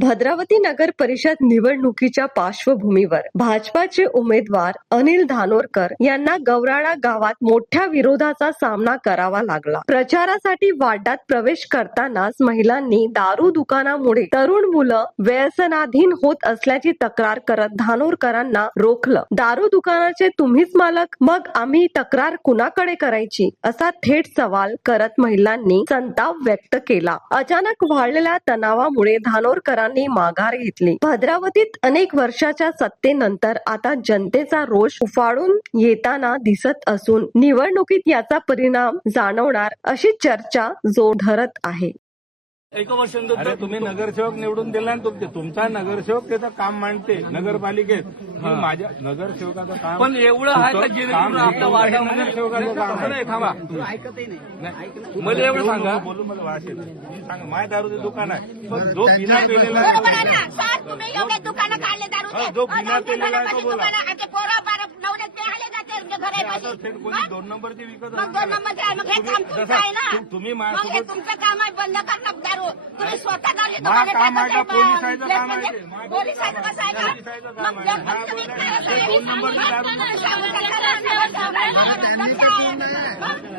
भद्रावती नगर परिषद निवडणुकीच्या पार्श्वभूमीवर भाजपाचे उमेदवार अनिल धानोरकर यांना गवराळा गावात मोठ्या विरोधाचा सामना करावा लागला. प्रचारासाठी वाड्यात प्रवेश करतानाच महिलांनी दारू दुकानामुळे तरुण मुलं व्यसनाधीन होत असल्याची तक्रार करत धानोरकरांना रोखलं. दारू दुकानाचे तुम्हीच मालक मग आम्ही तक्रार कुणाकडे करायची? असा थेट सवाल करत महिलांनी संताप व्यक्त केला. अचानक वाढलेल्या तणावामुळे धानोरकरांनी माघार घेतली. भद्रावतीत अनेक वर्षाच्या सत्तेनंतर आता जनतेचा रोष उफाळून येताना दिसत असून निवडणुकीत याचा परिणाम जाणवणार अशी चर्चा जोर धरत आहे. एक वर्ष अरे तुम्ही नगरसेवक निवडून दिला ना तुमचे तुमचा नगरसेवक त्याचं काम मांडते नगरपालिकेत. मी माझ्या नगरसेवकाचं काम पण एवढं आहे का जेणेकरून आपल्या वार्डामध्ये नगरसेवकाचं काम तसं नाही, थांबा. मला एवढं सांगा. बोलू मला वास येतो मी सांग माय दारूचं दुकान आहे. पण जो बिना पेलेला बरोबर आहे ना सर तुम्ही एवढे दुकानं काढले दारूचे हो, जो बिना अहो, पेलेला आहे तो बोला. दुकानं, आणि ते पोरं बारं नवऱ्यात ते आले आता. थेट कोणी मग? दोन नंबरची विकत मग दोन नंबरचे आहे. मग हे काम तुमचं आहे ना? तु- तुम्ही मग हे माझ्यासोबत तुमचं काम आहे बंद तुम्ही स्वतः झाले मा काम आहे का पोलिसाचं काम आहे ते? मा- पोलिसाचं कसं आहे का पोलिसाचं काम मग आहे. जर हा, फक्त बोला. विकणारच ते आहे. दोन नंबरची दारू मग सांगून टाका, सेवा सांभाळणार, लक्ष आहे. मग